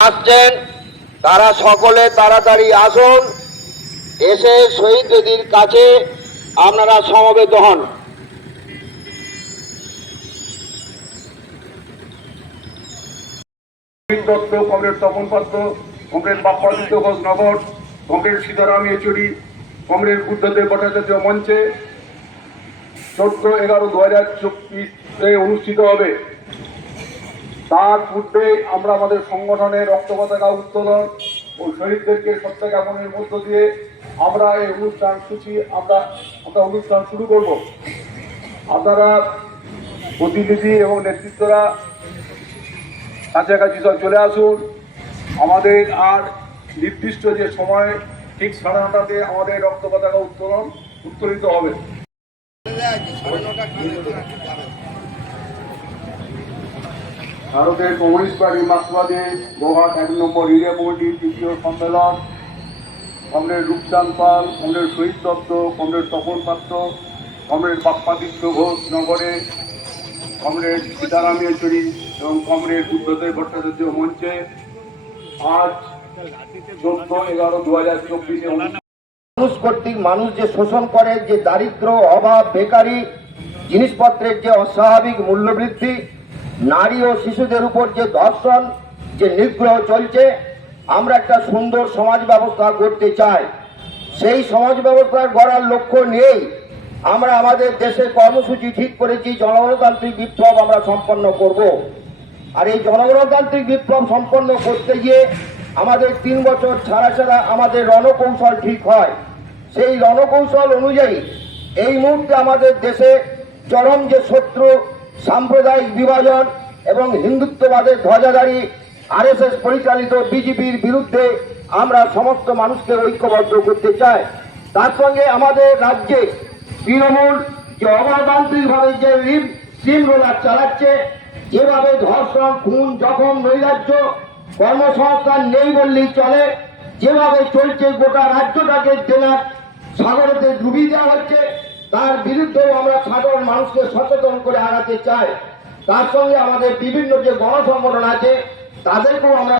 আসছেন, তারা সকলে তাড়াতাড়ি আসুন, এসে শহীদ বেদির কাছে আপনারা সমবেত হন। দত্ত কমরেড তপন পাত্র কমরেড বাপ্পাদিত্য ঘোষ নগর কমরেড সীতারাম ইয়েচুরি কমরেড বুদ্ধদেব ভট্টাচার্য মঞ্চে চোদ্দ এগারো দু হাজার চব্বিশে অনুষ্ঠিত হবে। তার পূর্বে আমরা আমাদের সংগঠনের রক্ত পতাকা উত্তোলন ও শহীদদেরকে সত্য জ্ঞাপনের মধ্য দিয়ে আমরা এই অনুষ্ঠান সূচি, আমরা আমরা অনুষ্ঠান শুরু করব। আপনারা প্রতিনিধি এবং নেতৃত্বরা কাছাকাছি সব চলে আসুন। আমাদের আর নির্দিষ্ট যে সময়, ঠিক সাড়ে নটাতে আমাদের রক্ত পতাকা উত্তোলন উত্তোলিত হবে। ভারতের কমিউনিস্ট পার্টি মার্ক্সবাদী গোহাট এক নম্বর এরিয়া কমিটির তৃতীয় সম্মেলন। Comrade Rupchand Pal comrade Shahid Datta comrade Tapan Patra comrade Bappaditya Ghosh নগরে কমরেড সীতারাম ইয়েচুরি এবং কমরেড বুদ্ধদেব ভট্টাচার্য মঞ্চে আজ চোদ্দ এগারো দু হাজার চব্বিশে মানুষ কর্তৃক মানুষ যে শোষণ করে, যে দারিদ্র, অভাব, বেকারি, জিনিসপত্রের যে অস্বাভাবিক মূল্যবৃদ্ধি নারী ও শিশুদের উপর যে ধর্ষণ, যে নিগ্রহ চলছে, আমরা একটা সুন্দর সমাজ ব্যবস্থা করতে চাই। সেই সমাজ ব্যবস্থা গড়ার লক্ষ্য নিয়েই আমরা আমাদের দেশে কর্মসূচি ঠিক করেছি, জনগণতান্ত্রিক বিপ্লব আমরা সম্পন্ন করব। আর এই জনগণতান্ত্রিক বিপ্লব সম্পন্ন করতে গিয়ে আমাদের তিন বছর ছাড়া ছাড়া আমাদের রণকৌশল ঠিক হয়। সেই রণকৌশল অনুযায়ী এই মুহূর্তে আমাদের দেশে চরম যে শত্রু সাম্প্রদায়িক বিভাজন এবং হিন্দুত্ববাদের ধ্বজাধারী আরএসএস পরিচালিত বিজেপির বিরুদ্ধে আমরা সমস্ত মানুষকে ঐক্যবদ্ধ করতে চাই। তার সঙ্গে আমাদের রাজ্যে তৃণমূল যে অগণতান্ত্রিকভাবে যে স্টিম রোলার চালাচ্ছে, যেভাবে ধর্ষণ, খুন, জখম, নৈরাজ্য, কর্মসংস্থান নেই বললেই চলে, যেভাবে চলছে গোটা রাজ্যটাকে জেলার সাগরেতে ডুবিয়ে দেওয়া হচ্ছে তার বিরুদ্ধেও আমরা সাধারণ মানুষকে সচেতন করে আগাতে চাই। তার সঙ্গে আমাদের বিভিন্ন যে গণসংগঠন আছে, তাদেরকেও আমরা